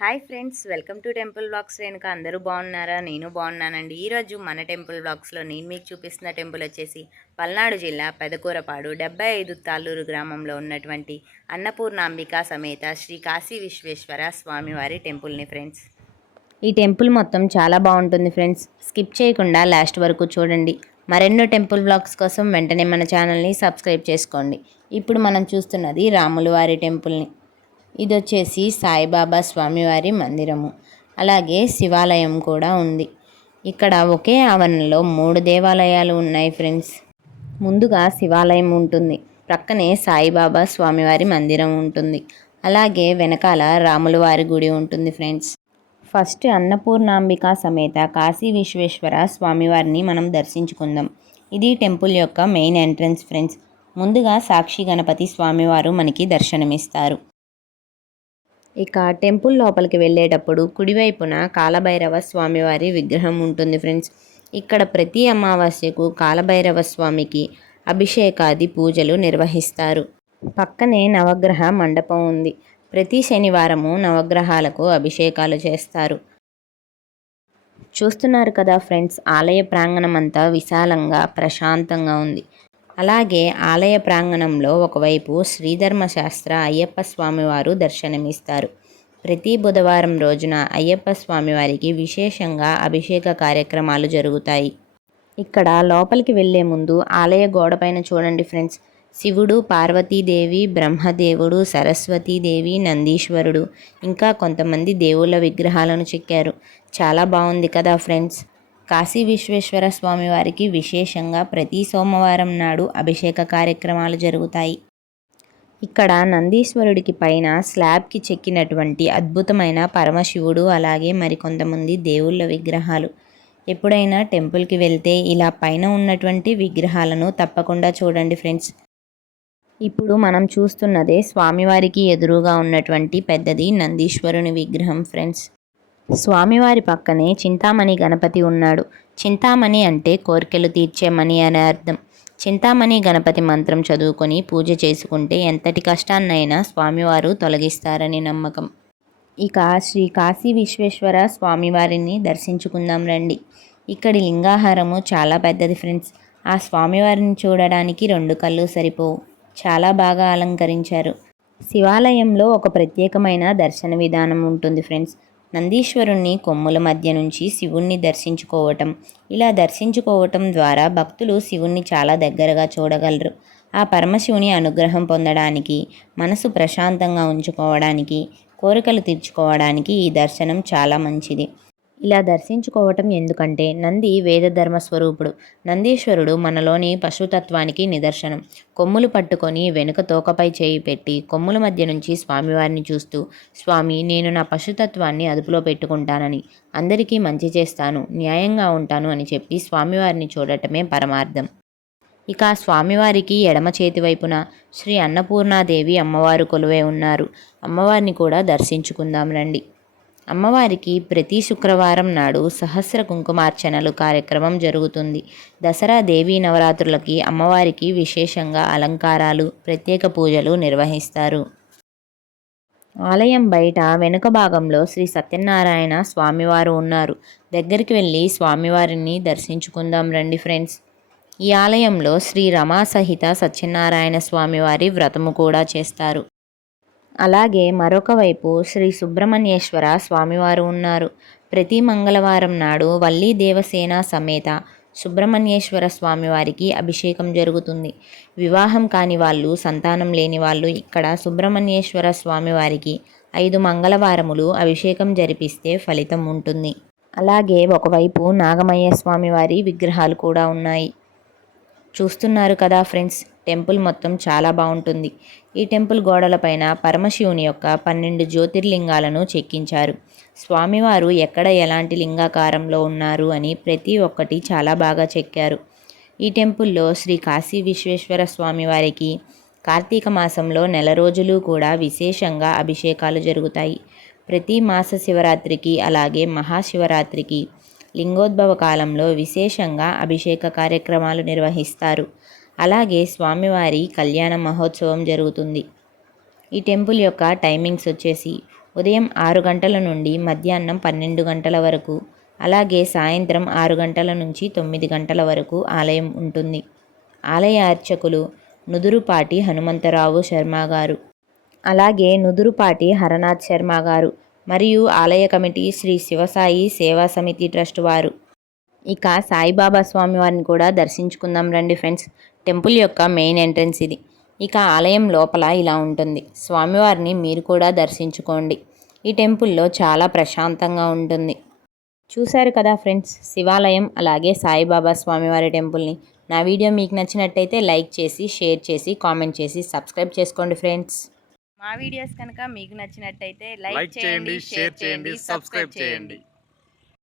Hi friends, welcome to temple blogs. Renuka అందరూ బాగున్నారా? నేను బాగున్నానండి. ఈరోజు మన టెంపుల్ బ్లాగ్స్లో నేను మీకు చూపిస్తున్న టెంపుల్ వచ్చేసి పల్నాడు జిల్లా పెదకూరపాడు 75 తాళ్ళూరు గ్రామంలో ఉన్నటువంటి అన్నపూర్ణాంబిక సమేత శ్రీ కాశీ విశ్వేశ్వర స్వామివారి టెంపుల్ని ఫ్రెండ్స్. ఈ టెంపుల్ మొత్తం చాలా బాగుంటుంది ఫ్రెండ్స్. స్కిప్ చేయకుండా లాస్ట్ వరకు చూడండి. మరెన్నో టెంపుల్ బ్లాగ్స్ కోసం వెంటనే మన ఛానల్ని సబ్స్క్రైబ్ చేసుకోండి. ఇప్పుడు మనం చూస్తున్నది రాములవారి టెంపుల్ని. ఇది వచ్చేసి సాయిబాబా స్వామివారి మందిరము, అలాగే శివాలయం కూడా ఉంది. ఇక్కడ ఒకే ఆవరణలో 3 దేవాలయాలు ఉన్నాయి ఫ్రెండ్స్. ముందుగా శివాలయం ఉంటుంది, ప్రక్కనే సాయిబాబా స్వామివారి మందిరం ఉంటుంది, అలాగే వెనకాల రాములవారి గుడి ఉంటుంది ఫ్రెండ్స్. ఫస్ట్ అన్నపూర్ణాంబిక సమేత కాశీ విశ్వేశ్వర స్వామివారిని మనం దర్శించుకుందాం. ఇది టెంపుల్ యొక్క మెయిన్ ఎంట్రన్స్ ఫ్రెండ్స్. ముందుగా సాక్షి గణపతి స్వామివారు మనకి దర్శనమిస్తారు. ఇక టెంపుల్ లోపలికి వెళ్ళేటప్పుడు కుడివైపున కాలభైరవ స్వామివారి విగ్రహం ఉంటుంది ఫ్రెండ్స్. ఇక్కడ ప్రతి అమావాస్యకు కాలభైరవ స్వామికి అభిషేకాది పూజలు నిర్వహిస్తారు. పక్కనే నవగ్రహ మండపం ఉంది. ప్రతి శనివారము నవగ్రహాలకు అభిషేకాలు చేస్తారు. చూస్తున్నారు కదా ఫ్రెండ్స్, ఆలయ ప్రాంగణం అంతా విశాలంగా ప్రశాంతంగా ఉంది. అలాగే ఆలయ ప్రాంగణంలో ఒకవైపు శ్రీధర్మశాస్త్ర అయ్యప్ప స్వామివారు దర్శనమిస్తారు. ప్రతి బుధవారం రోజున అయ్యప్ప స్వామివారికి విశేషంగా అభిషేక కార్యక్రమాలు జరుగుతాయి. ఇక్కడ లోపలికి వెళ్లే ముందు ఆలయ గోడపైన చూడండి ఫ్రెండ్స్, శివుడు, పార్వతీదేవి, బ్రహ్మదేవుడు, సరస్వతీదేవి, నందీశ్వరుడు, ఇంకా కొంతమంది దేవుళ్ళ విగ్రహాలను చెక్కారు. చాలా బాగుంది కదా ఫ్రెండ్స్. కాశీ విశ్వేశ్వర స్వామి వారికి విశేషంగా ప్రతి సోమవారం నాడు అభిషేక కార్యక్రమాలు జరుగుతాయి. ఇక్కడ నందీశ్వరుడికి పైన స్లాబ్కి చెక్కినటువంటి అద్భుతమైన పరమశివుడు, అలాగే మరికొంతమంది దేవుళ్ళ విగ్రహాలు. ఎప్పుడైనా టెంపుల్కి వెళ్తే ఇలా పైన ఉన్నటువంటి విగ్రహాలను తప్పకుండా చూడండి ఫ్రెండ్స్. ఇప్పుడు మనం చూస్తున్నదే స్వామివారికి ఎదురుగా ఉన్నటువంటి పెద్దది నందీశ్వరుని విగ్రహం ఫ్రెండ్స్. స్వామివారి పక్కనే చింతామణి గణపతి ఉన్నాడు. చింతామణి అంటే కోరికలు తీర్చే మణి అనే అర్థం. చింతామణి గణపతి మంత్రం చదువుకొని పూజ చేసుకుంటే ఎంతటి కష్టాన్నైనా స్వామివారు తొలగిస్తారని నమ్మకం. ఇక శ్రీ కాశీ విశ్వేశ్వర స్వామివారిని దర్శించుకుందాం రండి. ఇక్కడి లింగాహారము చాలా పెద్దది ఫ్రెండ్స్. ఆ స్వామివారిని చూడడానికి 2 కళ్ళు సరిపోవు. చాలా బాగా అలంకరించారు. శివాలయంలో ఒక ప్రత్యేకమైన దర్శన విధానం ఉంటుంది ఫ్రెండ్స్. నందీశ్వరుణ్ణి కొమ్ముల మధ్య నుంచి శివుణ్ణి దర్శించుకోవటం. ఇలా దర్శించుకోవటం ద్వారా భక్తులు శివుణ్ణి చాలా దగ్గరగా చూడగలరు. ఆ పరమశివుని అనుగ్రహం పొందడానికి, మనసు ప్రశాంతంగా ఉంచుకోవడానికి, కోరికలు తీర్చుకోవడానికి ఈ దర్శనం చాలా మంచిది. ఇలా దర్శించుకోవటం ఎందుకంటే నంది వేదధర్మ స్వరూపుడు. నందీశ్వరుడు మనలోని పశుతత్వానికి నిదర్శనం. కొమ్ములు పట్టుకొని వెనుక తోకపై చేయి పెట్టి కొమ్ముల మధ్య నుంచి స్వామివారిని చూస్తూ, స్వామి, నేను నా పశుతత్వాన్ని అదుపులో పెట్టుకుంటానని, అందరికీ మంచి చేస్తాను, న్యాయంగా ఉంటాను అని చెప్పి స్వామివారిని చూడటమే పరమార్థం. ఇక స్వామివారికి ఎడమ చేతి వైపున శ్రీ అన్నపూర్ణాదేవి అమ్మవారు కొలువై ఉన్నారు. అమ్మవారిని కూడా దర్శించుకుందాం రండి. అమ్మవారికి ప్రతి శుక్రవారం నాడు సహస్ర కుంకుమార్చనలు కార్యక్రమం జరుగుతుంది. దసరా దేవీ నవరాత్రులకి అమ్మవారికి విశేషంగా అలంకారాలు, ప్రత్యేక పూజలు నిర్వహిస్తారు. ఆలయం బయట వెనుక భాగంలో శ్రీ సత్యనారాయణ స్వామివారు ఉన్నారు. దగ్గరికి వెళ్ళి స్వామివారిని దర్శించుకుందాం రండి ఫ్రెండ్స్. ఈ ఆలయంలో శ్రీ రమా సహిత సత్యనారాయణ స్వామివారి వ్రతము కూడా చేస్తారు. అలాగే మరొక వైపు శ్రీ సుబ్రహ్మణ్యేశ్వర స్వామివారు ఉన్నారు. ప్రతి మంగళవారం నాడు వల్లీ దేవసేన సమేత సుబ్రహ్మణ్యేశ్వర స్వామివారికి అభిషేకం జరుగుతుంది. వివాహం కాని వాళ్ళు, సంతానం లేని వాళ్ళు ఇక్కడ సుబ్రహ్మణ్యేశ్వర స్వామివారికి 5 మంగళవారములు అభిషేకం జరిపిస్తే ఫలితం ఉంటుంది. అలాగే ఒకవైపు నాగమయ్య స్వామివారి విగ్రహాలు కూడా ఉన్నాయి. చూస్తున్నారు కదా ఫ్రెండ్స్, టెంపుల్ మొత్తం చాలా బాగుంటుంది. ఈ టెంపుల్ గోడలపైన పరమశివుని యొక్క 12 జ్యోతిర్లింగాలను చెక్కించారు. స్వామివారు ఎక్కడ ఎలాంటి లింగాకారంలో ఉన్నారు అని ప్రతి ఒక్కటి చాలా బాగా చెక్కారు. ఈ టెంపుల్లో శ్రీ కాశీ విశ్వేశ్వర స్వామివారికి కార్తీక మాసంలో 1 రోజులు కూడా విశేషంగా అభిషేకాలు జరుగుతాయి. ప్రతి మాస శివరాత్రికి, అలాగే మహాశివరాత్రికి, లింగోద్భవ కాలంలో విశేషంగా అభిషేక కార్యక్రమాలు నిర్వహిస్తారు. అలాగే స్వామివారి కళ్యాణ మహోత్సవం జరుగుతుంది. ఈ టెంపుల్ యొక్క టైమింగ్స్ వచ్చేసి ఉదయం 6 గంటల నుండి మధ్యాహ్నం 12 గంటల వరకు, అలాగే సాయంత్రం 6 గంటల నుంచి 9 గంటల వరకు ఆలయం ఉంటుంది. ఆలయ అర్చకులు నుదురుపాటి హనుమంతరావు శర్మ గారు, అలాగే నుదురుపాటి హరనాథ్ శర్మ గారు మరియు ఆలయ కమిటీ శ్రీ శివసాయి సేవా సమితి ట్రస్ట్ వారు. ఇక సాయిబాబా స్వామి వారిని కూడా దర్శించుకుందాం రండి ఫ్రెండ్స్. టెంపుల్ యొక్క మెయిన్ ఎంట్రన్స్ ఇది. ఇక ఆలయం లోపల ఇలా ఉంటుంది. స్వామివారిని మీరు కూడా దర్శించుకోండి. ఈ టెంపుల్లో చాలా ప్రశాంతంగా ఉంటుంది. చూశారు కదా ఫ్రెండ్స్, శివాలయం అలాగే సాయిబాబా స్వామివారి టెంపుల్ని. నా వీడియో మీకు నచ్చినట్టయితే లైక్ చేసి, షేర్ చేసి, కామెంట్ చేసి సబ్స్క్రైబ్ చేసుకోండి ఫ్రెండ్స్. మా వీడియోస్ కనుక మీకు నచ్చినట్టయితే లైక్ చేయండి, షేర్ చేయండి, సబ్స్క్రైబ్ చేయండి.